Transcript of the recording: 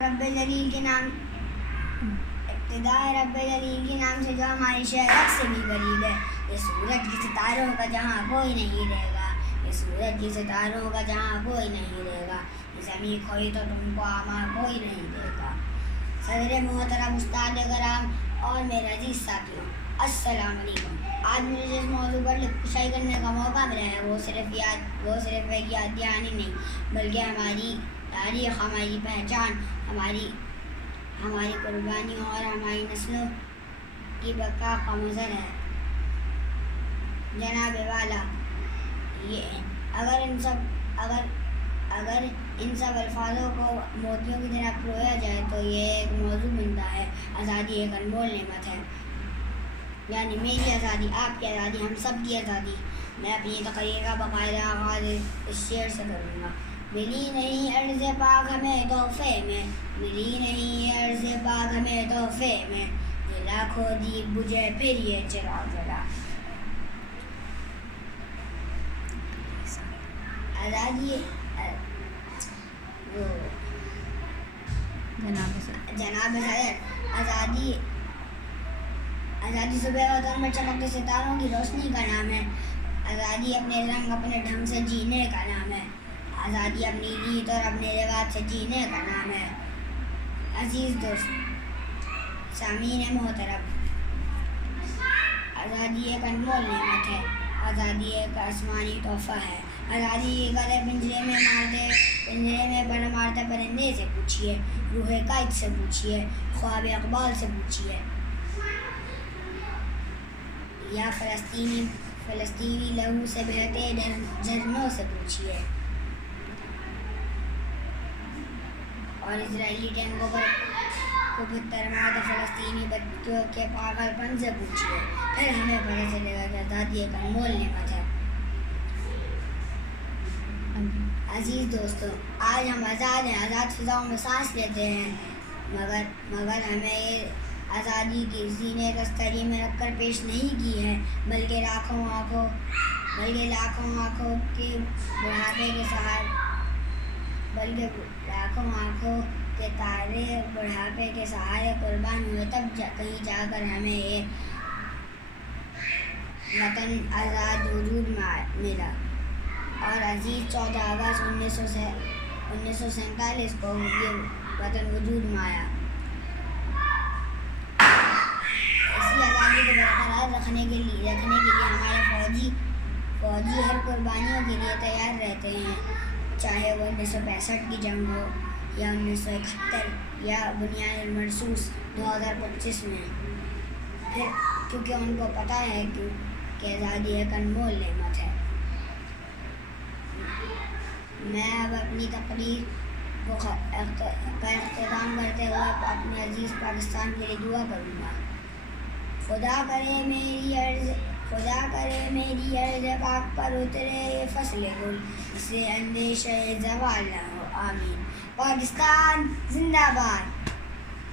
رب جلیل کے نام ابتدائے رب جلیل کے نام سے جو ہماری شہرت سے بھی قریب ہے. یہ سورج کی ستاروں کا جہاں کوئی نہیں رہے گا, یہ سورج کی ستاروں کا جہاں کوئی نہیں رہے گا. یہ زمین کھوئی تو تم کو آما کوئی نہیں دے گا. صدر محترم, استاد کرام اور میرے عزیز ساتھیوں, السلام علیکم. آج مجھے جس موضوع پر شائع کرنے کا موقع ملا ہے وہ صرف ایک یاد دہانی نہیں بلکہ ہماری تاریخ, ہماری پہچان, ہماری قربانیوں اور ہماری نسلوں کی بقا کا مظہر ہے. جناب والا, اگر ان سب الفاظوں کو موتیوں کی طرح پرویا جائے تو یہ ایک موضوع بنتا ہے. آزادی ایک انمول نعمت ہے, یعنی میری آزادی, آپ کی آزادی, ہم سب کی آزادی. میں اپنی تقریر کا باقاعدہ آغاز اس شعر سے کروں گا. ملی نہیں عرض پاک ہمیں تحفے میں, ملی نہیں عرض پاک ہمیں تحفے میں, یہ لاکھوں دیپ بجھے پھر یہ چراغ جلا. آزادی جناب صدر, آزادی صبح وطن میں چمکتے ستاروں کی روشنی کا نام ہے. آزادی اپنے رنگ, اپنے ڈھنگ سے جینے کا نام ہے. آزادی اپنی ریت اور اپنے رواج سے جینے کا نام ہے. عزیز دوست, سامعین محترم, آزادی ایک انمول نعمت ہے. آزادی ایک آسمانی تحفہ ہے. آزادی کی قدر پنجرے میں پر مارتے پرندے سے پوچھیے, روح قائد سے پوچھیے, خواب اقبال سے پوچھیے, یا فلسطینی لہو سے بہتے جھرنوں سے پوچھیے, اور اسرائیلی ٹینکوں پر کو پتھر مارتے فلسطینی بچوں کے پاگل پن سے پوچھیے. پھر ہمیں پتہ چلے گا کہ آزادی ایک انمول نعمت ہے. عزیز دوستو, آج ہم آزاد ہیں, آزاد فضاؤں میں سانس لیتے ہیں, مگر ہمیں یہ آزادی کی زینت تستری میں رکھ کر پیش نہیں کی ہے, بلکہ لاکھوں آنکھوں کے تارے بڑھاپے کے سہارے قربان ہوئے, تب کہیں جا کر ہمیں یہ وطن آزاد وجود میں ملا. اور عزیز 14 اگست 1947 کو یہ وطن وجود میں آیا. اسی آزادی کو برقرار رکھنے کے لیے ہمارے فوجی ہر قربانیوں کے لیے تیار رہتے ہیں, چاہے وہ 1965 کی جنگ ہو یا 1971 یا بنیاد المرصوص 2025 میں. پھر کیونکہ ان کو پتہ ہے کہ آزادی ایک انمول نعمت ہے. میں اب اپنی تقریر کا اختتام کرتے ہوئے اپنے عزیز پاکستان کے لیے دعا کروں گا. خدا کرے میری عرض پاک پر اترے فصل گل, اسے اندیشہ زوال نہ ہو, آمین. پاکستان زندہ باد.